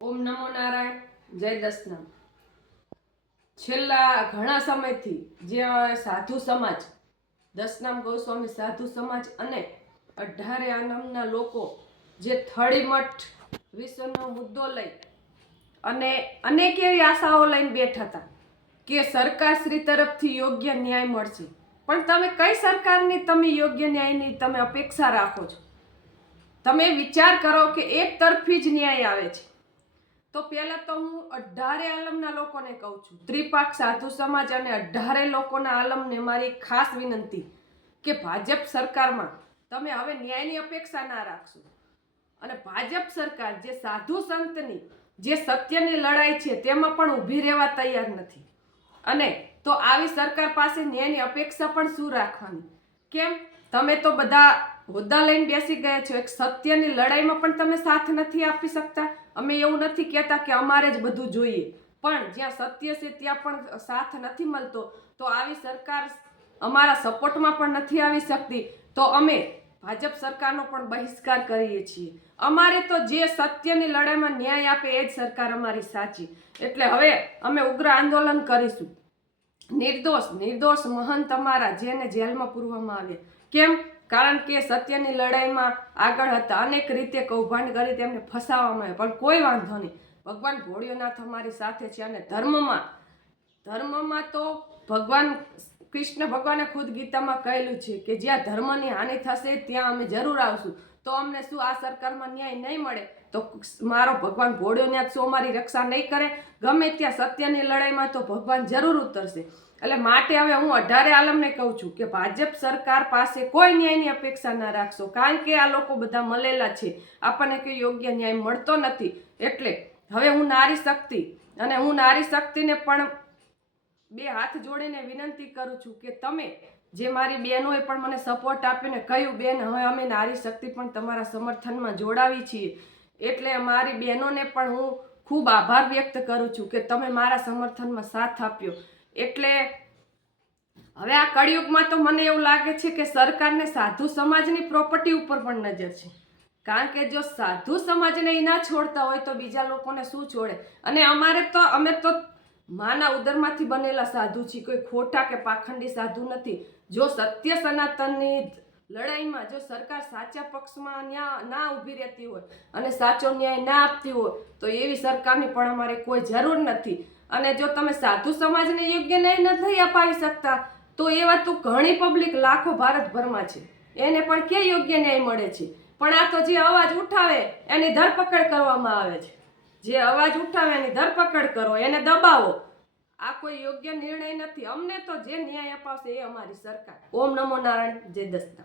ઓમ નમો નારાયણ, જય દસનામ. છેલ્લા ઘણા સમયથી જે સાધુ સમાજ, દસનામ ગોસ્વામી સાધુ સમાજ અને અઢારે આનમના લોકો જે થળીમઠ વિશ્વનો મુદ્દો લઈ અને અનેક એવી આશાઓ લઈને બેઠા હતા કે સરકારશ્રી તરફથી યોગ્ય ન્યાય મળશે. પણ તમે કઈ સરકારની તમે યોગ્ય ન્યાયની તમે અપેક્ષા રાખો છો? તમે વિચાર કરો કે એક તરફી જ ન્યાય આવે છે. તો પહેલાં તો હું અઢારે આલમના લોકોને કહું છું. ત્રિપાક સાધુ સમાજ અને અઢારે લોકોના આલમને મારી ખાસ વિનંતી કે ભાજપ સરકારમાં તમે હવે ન્યાયની અપેક્ષા ના રાખશો. અને ભાજપ સરકાર જે સાધુ સંતની, જે સત્યની લડાઈ છે તેમાં પણ ઊભી રહેવા તૈયાર નથી. અને તો આવી સરકાર પાસે ન્યાયની અપેક્ષા પણ શું રાખવાની? કેમ? તમે તો બધા હોદ્દા લઈને બેસી ગયા છો. એક સત્યની લડાઈમાં પણ તમે સાથ નથી આપી શકતા. અમે એવું નથી કહેતા કે અમારે જ બધું જોઈએ. પણ જ્યાં સત્ય છે ત્યાં પણ સાથ નથી મળતો, તો આવી સરકાર અમારા સપોર્ટમાં પણ નથી આવી શકતી. તો અમે ભાજપ સરકારનો પણ બહિષ્કાર કરીએ છીએ. અમારે તો જે સત્યની લડાઈમાં ન્યાય આપે એ જ સરકાર અમારી સાચી. એટલે હવે અમે ઉગ્ર આંદોલન કરીશું. નિર્દોષ નિર્દોષ મહંત અમારા જેને જેલમાં પૂરવામાં આવ્યા. કેમ? કારણ કે સત્યની લડાઈમાં આગળ હતા. અનેક રીતે કૌભાંડ કરી તેમને ફસાવવામાં પણ કોઈ વાંધો નહીં. ભગવાન ભોળિયોનાથ અમારી સાથે છે અને ધર્મમાં ધર્મમાં તો ભગવાન, કૃષ્ણ ભગવાને ખુદ ગીતામાં કહેલું છે કે જ્યાં ધર્મની હાનિ થશે ત્યાં અમે જરૂર આવશું. તો અમને શું આ સરકારમાં ન્યાય નહીં મળે? તો મારો ભગવાન ભોળિયોનાથ શું અમારી રક્ષા નહીં કરે? ગમે ત્યાં સત્યની લડાઈમાં તો ભગવાન જરૂર ઉતરશે. એટલે માટે હવે હું અઢારે આલમને કહું છું કે ભાજપ સરકાર પાસે કોઈ ન્યાયની અપેક્ષા ના રાખશો. કારણ કે આ લોકો બધા મળેલા છે. આપણને કોઈ યોગ્ય ન્યાય મળતો નથી. એટલે હવે હું નારી શક્તિ અને હું નારી શક્તિને પણ બે હાથ જોડીને વિનંતી કરું છું કે તમે જે મારી બહેનોએ પણ મને સપોર્ટ આપ્યો ને કહ્યું બેન હવે અમે નારી શક્તિ પણ તમારા સમર્થનમાં જોડાવી છીએ. એટલે મારી બહેનોને પણ હું ખૂબ આભાર વ્યક્ત કરું છું કે તમે મારા સમર્થનમાં સાથ આપ્યો. એટલે હવે આ કળિયુગમાં તો મને એવું લાગે છે કે સરકારને સાધુ સમાજની પ્રોપર્ટી ઉપર પણ નજર છે. કારણ કે જો સાધુ સમાજને એ ના છોડતા હોય તો બીજા લોકોને શું છોડે? અને અમારે તો, અમે તો માના ઉદરમાંથી બનેલા સાધુ છે, કોઈ ખોટા કે પાખંડી સાધુ નથી. જો સત્ય સનાતનની લડાઈમાં જો સરકાર સાચા પક્ષમાં ન્યા, ના ઊભી રહેતી હોય અને સાચો ન્યાય ના આપતી હોય, તો એવી સરકારની પણ અમારે કોઈ જરૂર નથી. અને જો તમે સાધુ સમાજને યોગ્ય ન્યાય નથી અપાવી શકતા, તો એવા તો ઘણી પબ્લિક લાખો ભારતભરમાં છે. એને પણ કે યોગ્ય ન્યાય મળે છે? પણ આ તો જે અવાજ ઉઠાવે, એની ધરપકડ કરવામાં આવે છે. જે અવાજ ઉઠાવે એની ધરપકડ કરો, એને દબાવો. આ કોઈ યોગ્ય નિર્ણય નથી. અમને તો જે ન્યાય અપાવશે એ અમારી સરકાર. ઓમ નમો નારાયણ, જય દસતા